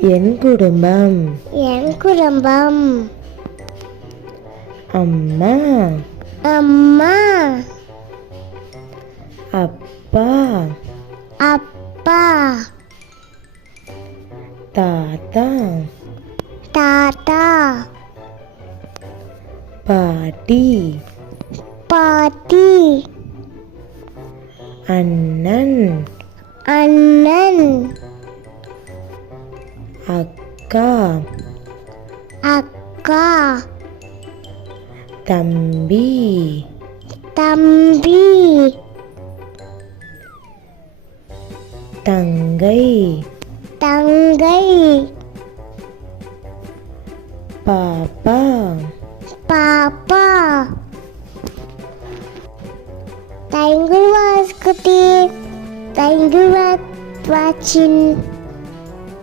என் குடும்பம். என் குடும்பம். அம்மா. அம்மா. அப்பா. அப்பா. தாத்தா. தாத்தா. பாட்டி. பாட்டி. அண்ணன். அண்ணன். அக்கா. அக்கா. தம்பி. தம்பி. தங்கை. தங்கை. பாப்பா. பாப்பா. Thank you, Vaskuti. Thank you for watching.